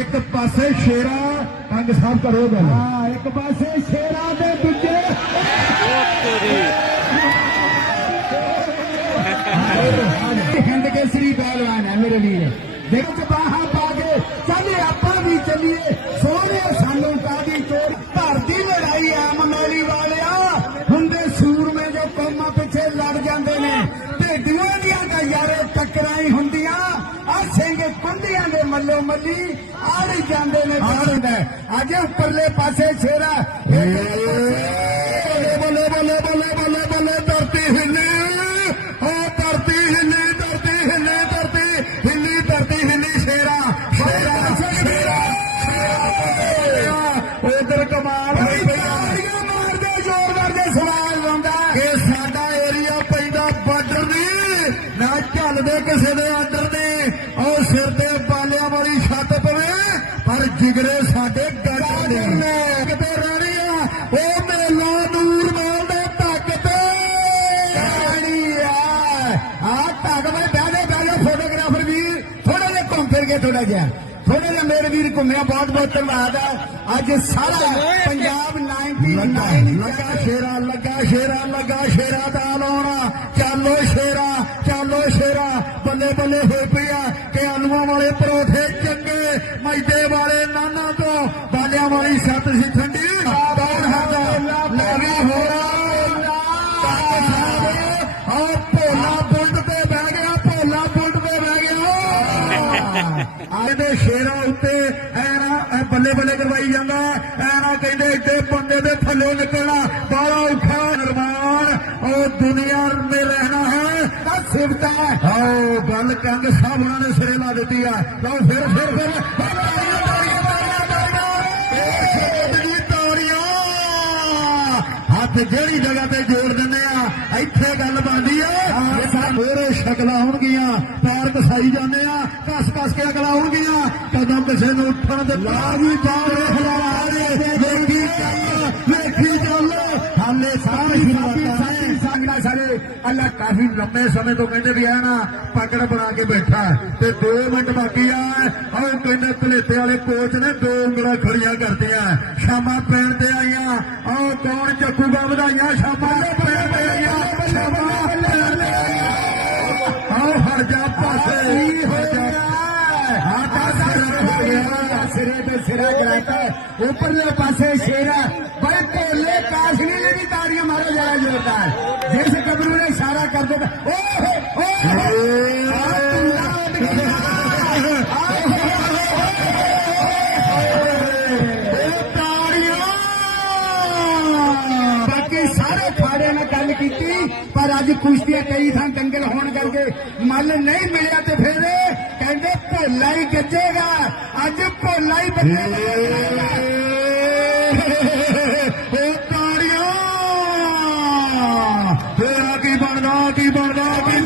ਇੱਕ ਪਾਸੇ ਸ਼ੇਰਾ ਕੰਗ ਸਾਹਿਬ ਕਰੋ ਗੱਲ ਹਾਂ ਇੱਕ ਪਾਸੇ ਸ਼ੇਰਾਂ ਦੇ ਦੂਜੇ ਹਿੰਦ ਕੇਸਰੀ ਪਹਿਲਵਾਨ ਹੈ ਮੇਰੇ ਵੀਰ। ਦੇਖੋ ਬਾਹਾਂ ਪਾ ਕੇ ਚੱਲੇ ਆਪਾਂ ਵੀ ਚੱਲੀਏ। ਸੋਹਣੇ ਸਾਨੂੰ ਕਾਦੀ ਚੋਰ ਘਰ ਦੀ ਲੜਾਈ ਆਮ ਮੈਲੀ ਵਾਲਿਆ। ਹੁੰਦੇ ਸੂਰਮੇ ਜੋ ਕੌਮਾਂ ਪਿੱਛੇ ਲੜ ਜਾਂਦੇ ਨੇ। ਢੇਡੀਆਂ ਦੀਆਂ ਤਾਂ ਯਾਰੇ ਟੱਕਰਾਂ ਹੀ ਹੁੰਦੀਆਂ। ਆ ਸਿੰਘ ਕੁੰਡੀਆਂ ਦੇ ਮੱਲੋ ਮੱਲੀ ਆੜ ਜਾਂਦੇ ਨੇ ਆੜਦਾ ਅੱਜ ਉੱਪਰਲੇ ਪਾਸੇ ਛੇਰਾ ਬੱਲੇ ਬੱਲੇ ਬੱਲੇ ਬੱਲੇ ਬੱਲੇ ਬੱਲੇ ਧਰਤੀ ਹਿੱਲੀ ਹੋ ਧਰਤੀ ਹਿੱਲੀ ਧਰਤੀ ਹਿੱਲੀ ਧਰਤੀ ਹਿੱਲੀ ਧਰਤੀ ਹਿੱਲੀ ਸ਼ੇਰਾ ਸ਼ੇਰਾ ਸ਼ੇਰਾ ਉਧਰ ਕਮਾਲ ਹੋਈ ਪਈ ਮਾਰਦੇ ਜ਼ੋਰਦਾਰ ਦੇ ਸਵਾਲ ਲਾਉਂਦਾ। ਕਿ ਸਾਡਾ ਏਰੀਆ ਪੈਂਦਾ ਬਾਰਡਰ ਦੀ। ਨਾ ਝੱਲਦੇ ਕਿਸੇ ਦੇ ਆਰਡਰ ਦੀ ਉਹ ਸਿਰ ਤੇ ਬਾਲਿਆਂ ਵਾਲੀ ਛੱਤ ਪਵੇ ਪਰ ਜਿਗਰੇ ਸਾਡੇ ਗਾਜਰ ਨੇ ਕਿਤੇ ਰਹਿਣੀ ਆ ਉਹ ਮੇਲਾ ਨੂਰ ਮਹਿਲ ਦੇ ਤੱਕ ਤੇ। ਰਾਣੀ ਆ। ਆ ਟੱਕ ਵੇ ਬਹਿ ਜਾ ਬਹਿ ਜਾ ਫੋਟੋਗ੍ਰਾਫਰ ਵੀਰ। ਥੋੜਾ ਜਿਹਾ ਘੁੰਮ ਫਿਰ ਕੇ ਥੋੜਾ ਜਿਹਾ। ਥੋੜਾ ਜਿਹਾ ਮੇਰੇ ਵੀਰ ਘੁੰਮਿਆ ਬਹੁਤ ਬਹੁਤ ਧੰਨਵਾਦ ਆ। ਅੱਜ ਸਾਰਾ ਪੰਜਾਬ 99 ਲੱਗਾ ਸ਼ੇਰਾ ਲੱਗਾ ਸ਼ੇਰਾ ਲੱਗਾ ਸ਼ੇਰਾ ਦਾ ਲਾਉਣਾ ਚਾਲੋ ਸ਼ੇਰਾ ਚਾਲੋ ਸ਼ੇਰਾ ਬੱਲੇ ਬੱਲੇ ਹੋਏ ਪਿਆ ਕਿ ਆਲੂਆਂ ਵਾਲੇ ਪਰੋਠੇ ਚੰਗੇ ਮੈਦੇ ਵਾਲੇ ਨਾਨਾ ਤੋਂ ਬਾਲਿਆਂ ਵਾਲੀ ਸੱਤ ਸੀ ਠੰਡੀ ਬਾਹਰ ਹੱਦਾ ਲੈਵੀ ਹੋਰਾ ਆ ਭੋਲਾ ਬੁਲਟ ਤੇ ਬਹਿ ਗਿਆ ਭੋਲਾ ਬੁਲਟ ਤੇ ਬਹਿ ਗਿਆ ਸ਼ੇਰਾਂ ਉੱਤੇ ਐਨਾ ਬੱਲੇ ਬੱਲੇ ਕਰਵਾਈ ਜਾਂਦਾ। ਐਨਾ ਕਹਿੰਦੇ ਇੱਥੇ ਬੰਦੇ ਦੇ ਥੱਲੇ ਨਿਕਲਣਾ ਬੜਾ ਔਖਾ ਨਿਰਮਾਣ, ਉਹ ਦੁਨੀਆ ਮੇ ਰਹਿਣਾ ਹੈ। ਦਾ ਸਿਫਤ ਹੈ ਗੱਲ ਕੰਗ ਸਾਹਿਬ ਉਹਨਾਂ ਨੇ ਸਿਰੇ ਲਾ ਦਿੱਤੀ ਆ। ਲਓ ਫਿਰ ਫਿਰ ਫਿਰ। ਹੱਥ ਜਿਹੜੀ ਜਗ੍ਹਾ ਤੇ ਜੋੜ ਦਿੰਦੇ ਆ ਇੱਥੇ ਗੱਲ ਬਣਦੀ ਆ ਮੇਰੇ ਸ਼ਕਲਾਂ ਆਉਣਗੀਆਂ ਪੈਰ ਕਸਾਈ ਜਾਂਦੇ ਆ ਕਸ ਕਸ ਕੇ ਅਗਲਾ ਆਉਣਗੀਆਂ ਕਦਮ ਕਿਸੇ ਨੂੰ ਉੱਠਣ ਦੇ ਲਾ ਵੀ ਜਾਵੇ ਹਲਾਰੇ ਵੇਖੀ ਚੱਲ ਵੇਖੀ ਚੱਲ। ਹਾਲੇ ਸਾਰੇ ਸ਼ੁਰੂਆਤਾਂ ਨੇ ਸੰਗਣਾ ਸਾਰੇ ਅੱਲਾ ਕਾਫੀ ਲੰਮੇ ਸਮੇਂ ਤੋਂ ਕਹਿੰਦੇ ਵੀ ਆ ਨਾ ਪਕੜ ਬਣਾ ਕੇ ਬੈਠਾ ਹੈ ਤੇ 2 ਮਿੰਟ ਬਾਕੀ ਆ। ਉਹ ਕਹਿੰਦੇ ਭਲੇਤੇ ਵਾਲੇ ਕੋਚ ਨੇ ਦੋ ਉਂਗਲਾਂ ਖੜੀਆਂ ਕਰਤੀਆਂ। ਸ਼ਾਮਾਂ ਪੈਣ ਤੇ ਆਈਆਂ। ਉਹ ਕੌਣ ਚੱਕੂਗਾ ਵਧਾਈਆਂ? ਸ਼ਾਮਾਂ ਪੈਣ ਤੇ ਆਈਆਂ। ਸ਼ਾਮਾਂ ਪੈਣ ਤੇ ਆਈਆਂ। ਆਓ ਹਟ ਜਾ ਸਿਰੇ ਤੇ ਸਿਰਾ ਕਰਾਤਾ ਉੱਪਰਲੇ ਪਾਸੇ ਸ਼ੇਰਾ ਬੜੇ ਢੋਲੇ ਕਾਸ਼ਨੀ ਨੇ ਵੀ ਤਾੜੀਆਂ ਮਾਰੋ ਜਰਾ ਜੋਰਦਾਰ ਜਿਸ ਗੱਭਰੂ ਨੇ ਇਸ਼ਾਰਾ ਕਰ ਦਿੱਤਾ ਓਹ ਓਹ ਬਾਕੀ ਸਾਰੇ ਫਾੜੇ ਨਾਲ ਗੱਲ ਕੀਤੀ ਪਰ ਅੱਜ ਕੁਸ਼ਤੀਆਂ ਕਈ ਥਾਂ ਦੰਗਲ ਹੋਣ ਕਰਕੇ ਮੱਲ ਨਹੀਂ ਮਿਲਿਆ ਤੇ ਫਿਰ लाइ तारा की बी बी